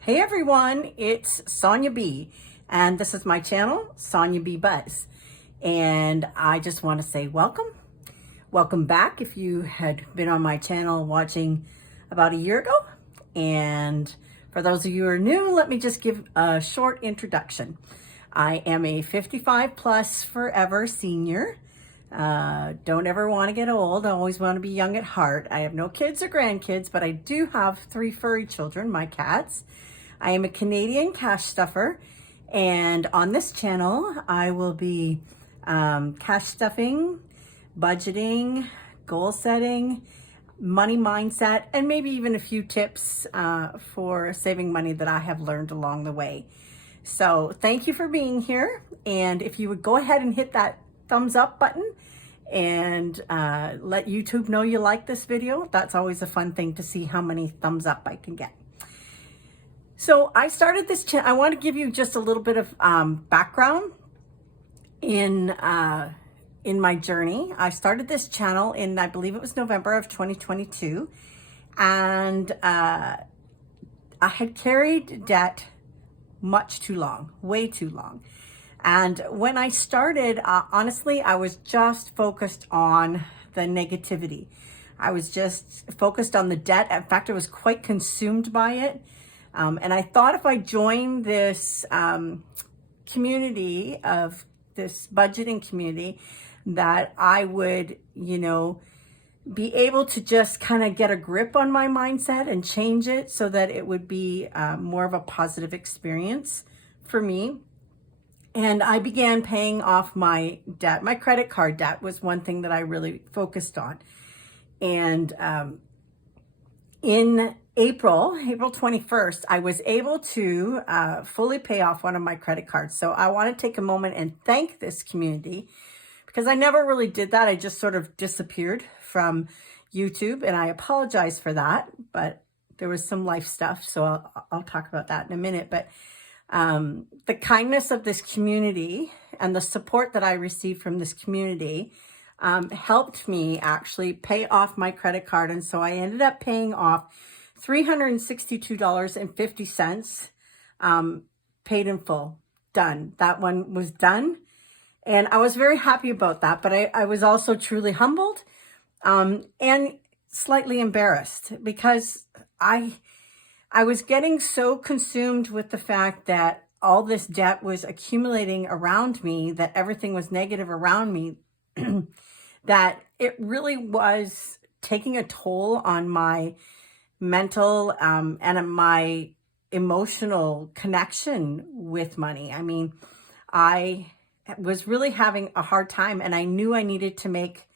Hey everyone, it's Sonia B, and this is my channel, Sonia B Buzz. And I just want to say welcome. Welcome back if you had been on my channel watching about a year ago. And for those of you who are new, let me just give a short introduction. I am a 55 plus forever senior. Don't ever want to get old. I always want to be young at heart. I have no kids or grandkids, but I do have 3 furry children, my cats. I am a Canadian cash stuffer, and on this channel, I will be cash stuffing, budgeting, goal setting, money mindset, and maybe even a few tips for saving money that I have learned along the way. So thank you for being here. And if you would go ahead and hit that thumbs up button and let YouTube know you like this video, that's always a fun thing to see how many thumbs up I can get. So I started this channel. I want to give you just a little bit of background in my journey. I started this channel in, I believe it was November of 2022, and I had carried debt much too long, way too long. And when I started, honestly, I was just focused on the negativity. I was just focused on the debt. In fact, I was quite consumed by it. And I thought if I joined this community of this budgeting community, that I would, be able to just kind of get a grip on my mindset and change it so that it would be more of a positive experience for me. And I began paying off my debt. My credit card debt was one thing that I really focused on. And in April 21st, I was able to fully pay off one of my credit cards. So I want to take a moment and thank this community, because I never really did that. I just sort of disappeared from YouTube, and I apologize for that, but there was some life stuff. So I'll talk about that in a minute. But the kindness of this community and the support that I received from this community helped me actually pay off my credit card. And so I ended up paying off $362.50, paid in full, done. That one was done. And I was very happy about that, but I was also truly humbled and slightly embarrassed, because I was getting so consumed with the fact that all this debt was accumulating around me, that everything was negative around me, that it really was taking a toll on my mental and my emotional connection with money. I mean, I was really having a hard time, and I knew I needed to make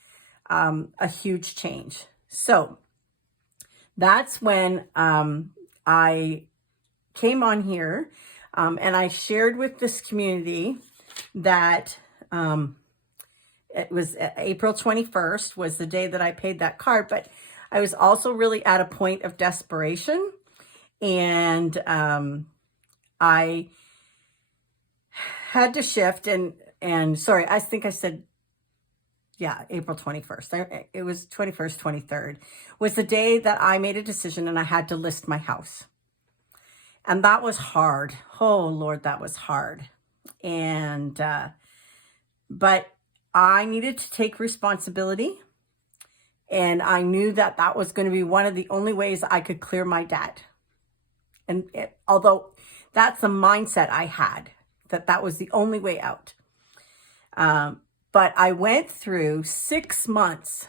a huge change. So that's when I came on here and I shared with this community that it was April 21st was the day that I paid that card, but I was also really at a point of desperation, and I had to shift and sorry, I think I said, yeah, April 21st. It was 21st, 23rd was the day that I made a decision, and I had to list my house. And that was hard. Oh Lord, that was hard. And, but I needed to take responsibility. And I knew that that was going to be one of the only ways I could clear my debt. And although that's the mindset I had, that was the only way out. But I went through 6 months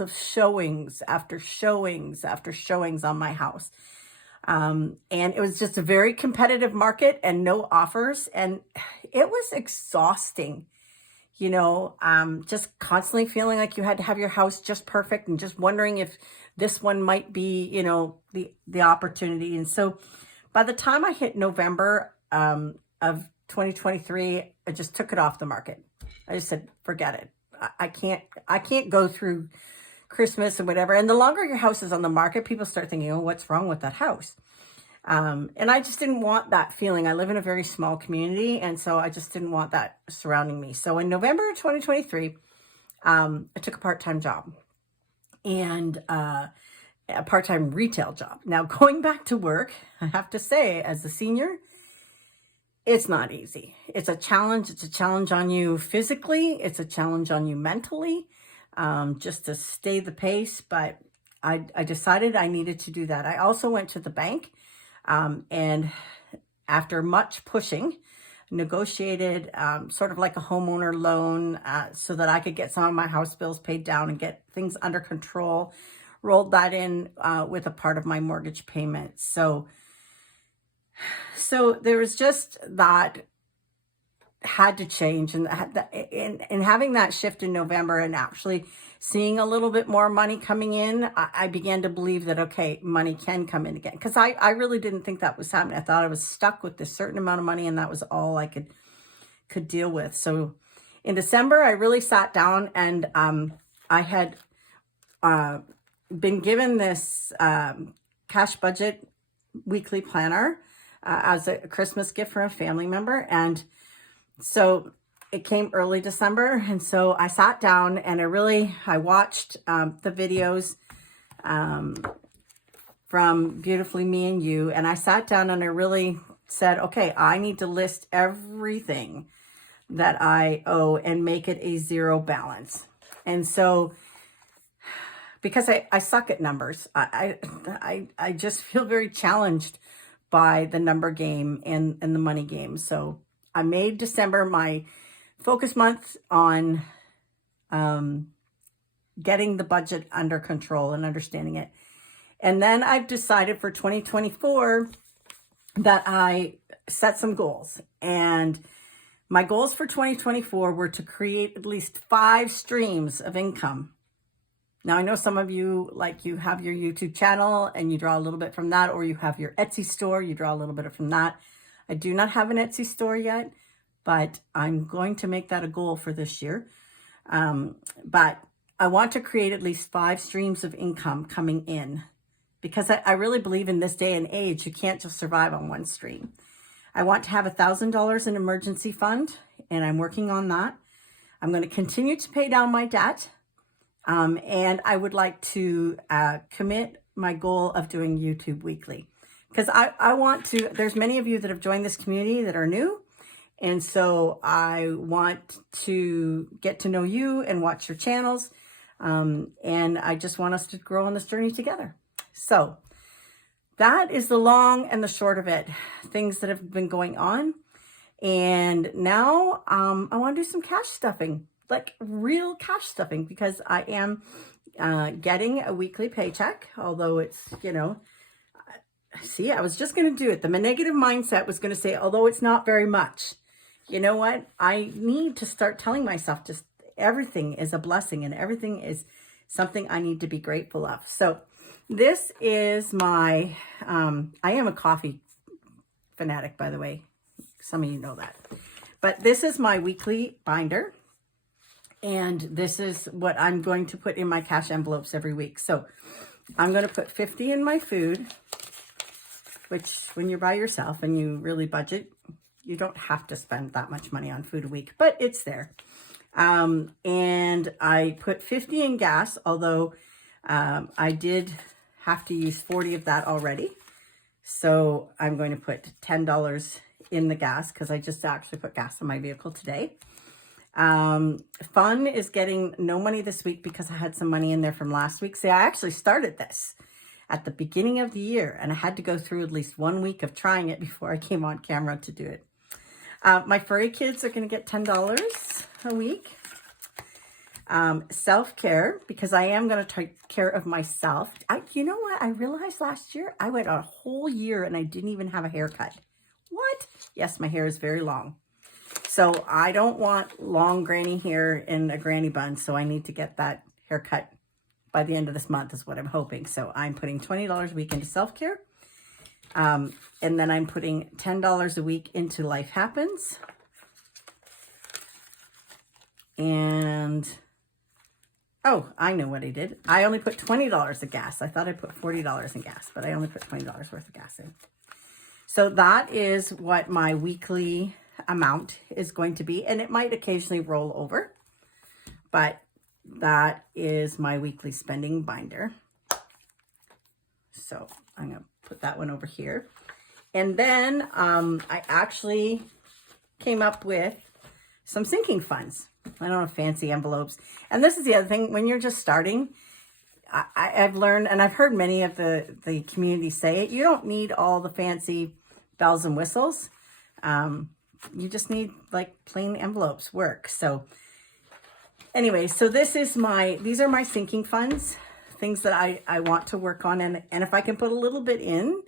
of showings after showings after showings on my house. And it was just a very competitive market and no offers. And it was exhausting, just constantly feeling like you had to have your house just perfect, and just wondering if this one might be, the opportunity. And so by the time I hit November of 2023, I just took it off the market. I just said, forget it. I can't go through Christmas and whatever. And the longer your house is on the market, people start thinking, oh, what's wrong with that house? And I just didn't want that feeling. I live in a very small community, and so I just didn't want that surrounding me. So in November of 2023, I took a part-time job, and a part-time retail job. Now, going back to work, I have to say, as a senior, it's not easy. It's a challenge. It's a challenge on you physically. It's a challenge on you mentally, just to stay the pace. But I decided I needed to do that. I also went to the bank, and after much pushing, negotiated sort of like a homeowner loan so that I could get some of my house bills paid down and get things under control. Rolled that in with a part of my mortgage payment. So there was just that had to change, and having that shift in November and actually seeing a little bit more money coming in, I began to believe that, okay, money can come in again. Because I really didn't think that was happening. I thought I was stuck with this certain amount of money and that was all I could deal with. So in December, I really sat down, and I had been given this cash budget weekly planner as a Christmas gift from a family member. And so it came early December. And so I sat down and I watched the videos from Beautifully Me and You. And I sat down and I really said, okay, I need to list everything that I owe and make it a zero balance. And so because I suck at numbers, I just feel very challenged by the number game and the money game. So I made December my focus month on getting the budget under control and understanding it. And then I've decided for 2024 that I set some goals. And my goals for 2024 were to create at least 5 streams of income. Now, I know some of you, like, you have your YouTube channel and you draw a little bit from that, or you have your Etsy store, you draw a little bit from that. I do not have an Etsy store yet, but I'm going to make that a goal for this year. But I want to create at least 5 streams of income coming in, because I really believe in this day and age, you can't just survive on one stream. I want to have $1,000 in emergency fund, and I'm working on that. I'm going to continue to pay down my debt. And I would like to commit my goal of doing YouTube weekly, because I want to, there's many of you that have joined this community that are new. And so I want to get to know you and watch your channels. And I just want us to grow on this journey together. So that is the long and the short of it, things that have been going on. And now I want to do some cash stuffing. Like real cash stuffing, because I am getting a weekly paycheck, although it's, see, I was just going to do it. The negative mindset was going to say, although it's not very much. You know what? I need to start telling myself just everything is a blessing and everything is something I need to be grateful of. So this is my, I am a coffee fanatic, by the way. Some of you know that. But this is my weekly binder. And this is what I'm going to put in my cash envelopes every week. So I'm going to put 50 in my food, which when you're by yourself and you really budget, you don't have to spend that much money on food a week, but it's there. And I put 50 in gas, although I did have to use 40 of that already. So I'm going to put $10 in the gas, because I just actually put gas in my vehicle today. Fun is getting no money this week because I had some money in there from last week. See, I actually started this at the beginning of the year, and I had to go through at least 1 week of trying it before I came on camera to do it. My furry kids are going to get $10 a week. Self-care, because I am going to take care of myself. You know what? I realized last year I went a whole year and I didn't even have a haircut. What? Yes, my hair is very long. So I don't want long granny hair in a granny bun. So I need to get that haircut by the end of this month is what I'm hoping. So I'm putting $20 a week into self-care. And then I'm putting $10 a week into Life Happens. And, oh, I know what I did. I only put $20 of gas. I thought I put $40 in gas, but I only put $20 worth of gas in. So that is what my weekly amount is going to be, and it might occasionally roll over, but that is my weekly spending binder. So I'm going to put that one over here. And then I actually came up with some sinking funds. I don't have fancy envelopes. And this is the other thing, when you're just starting, I've learned, and I've heard many of the community say it, you don't need all the fancy bells and whistles. You just need like plain envelopes work. So anyway, so these are my sinking funds, things that I want to work on. And if I can put a little bit in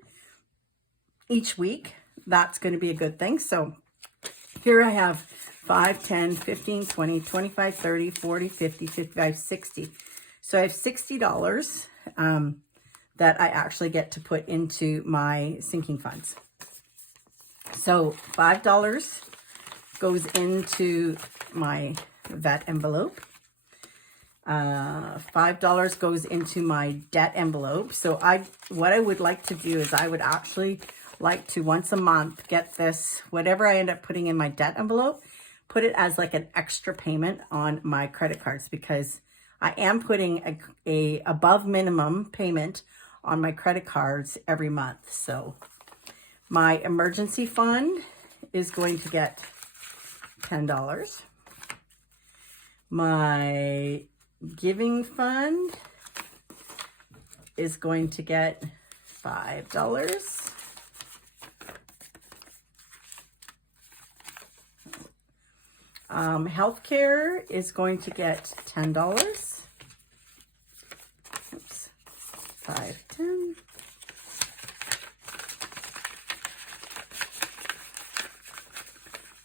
each week, that's going to be a good thing. So here I have 5, 10, 15, 20, 25, 30, 40, 50, 55, 60. So I have $60 that I actually get to put into my sinking funds. So $5 goes into my vet envelope. $5 goes into my debt envelope. So what I would like to do is I would actually like to once a month get this, whatever I end up putting in my debt envelope, put it as like an extra payment on my credit cards, because I am putting a above minimum payment on my credit cards every month. So my emergency fund is going to get $10. My giving fund is going to get $5. Healthcare is going to get $10. Oops, 5, 10.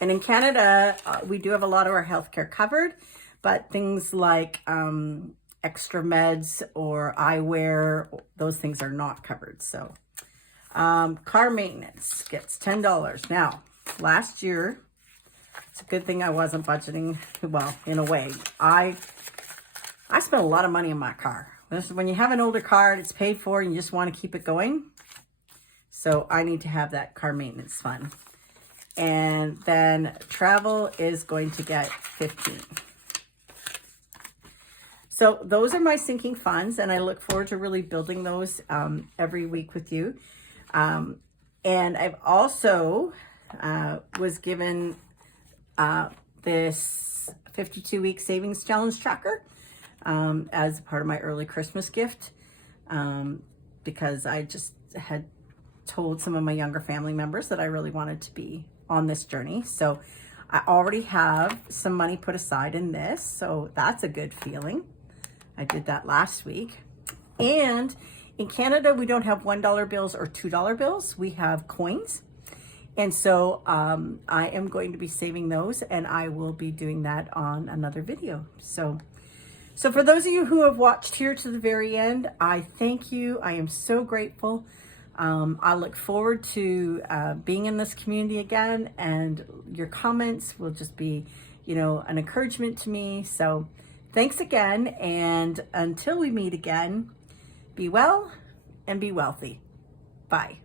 And in Canada, we do have a lot of our healthcare covered, but things like extra meds or eyewear, those things are not covered. So car maintenance gets $10. Now, last year, it's a good thing I wasn't budgeting. Well, in a way, I spent a lot of money on my car. When you have an older car, it's paid for and you just want to keep it going. So I need to have that car maintenance fund. And then travel is going to get 15. So those are my sinking funds, and I look forward to really building those every week with you. And I've also was given this 52-week savings challenge tracker as part of my early Christmas gift, because I just had told some of my younger family members that I really wanted to be on this journey. So I already have some money put aside in this, so that's a good feeling. I did that last week. And in Canada, we don't have $1 bills or $2 bills. We have coins. And so I am going to be saving those, and I will be doing that on another video. So for those of you who have watched here to the very end, I thank you. I am so grateful. I look forward to being in this community again, and your comments will just be, an encouragement to me. So thanks again, and until we meet again, be well and be wealthy. Bye.